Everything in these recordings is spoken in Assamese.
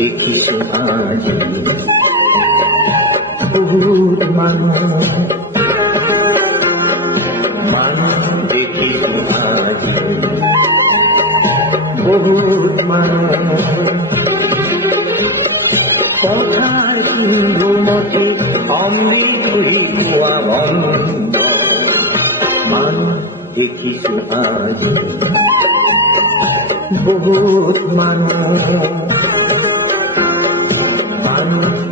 দেখিছো আজি বহুত মানুহ দেখিছো আজি বহুত মানুহ কথার সিন্ধুমতি অমৃত ঘুরি খোয়া বন্ধ মানুষ দেখিছো আজি বহুত মানুষ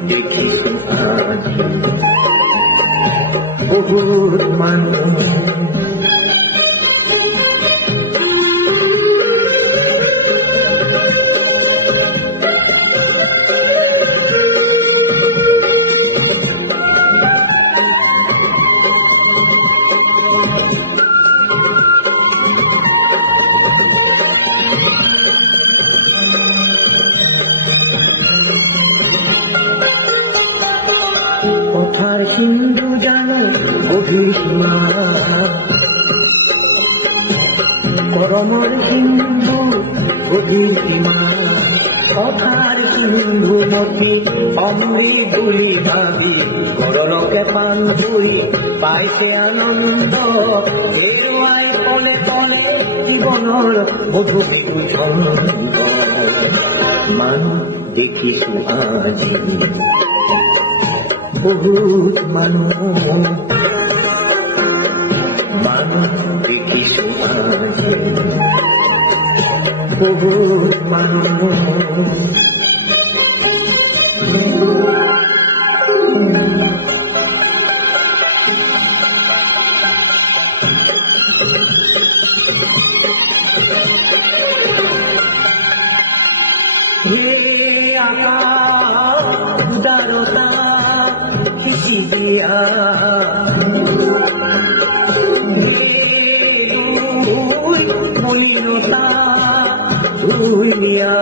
দেখিছো আজি বহুত মানুষ কথার সিন্ধু জানো গভীর সীমা করমর সিন্ধু গভীর সীমা কথার সিন্ধু মতি অমৃত তুলি ভাবি করলকে পান ধুই পাইছে আনন্দ হেৰুৱাই পলে পলে জীৱনৰ মধুমী ছন্দ মানুহ দেখিছো আজি বহুত মানুহ দেখিছো আজি বহুত মানুহ হে আকাশ উদারতা দিয়া মলিনতা ধুইয়া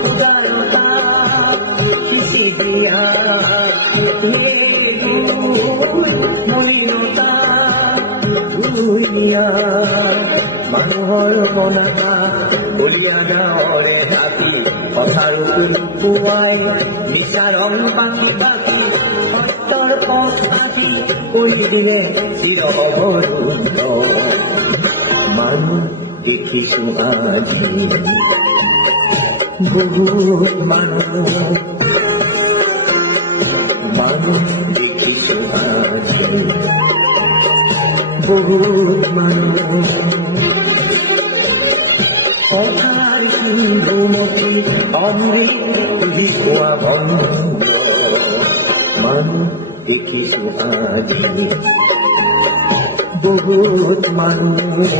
উদারতা শিশি দিয়া মলিনতা ধুইয়া মানুহৰ মনতা বলিয়া গাঁৱৰে ৰাতি কথাৰো পুৱাই নিচাৰং পাখি পাখি সত্যৰ পথ আজি কৰি দিলে চিৰ অৱৰুদ্ধ মানুহ দেখিছো আজি বহুত মানুহ দেখিছো আজি বহুত মানুহ কথার সিন্ধুমতি অমৃত তুলি খোয়া বন্ধ মানুষ দেখিছো আজি বহুত মানুষ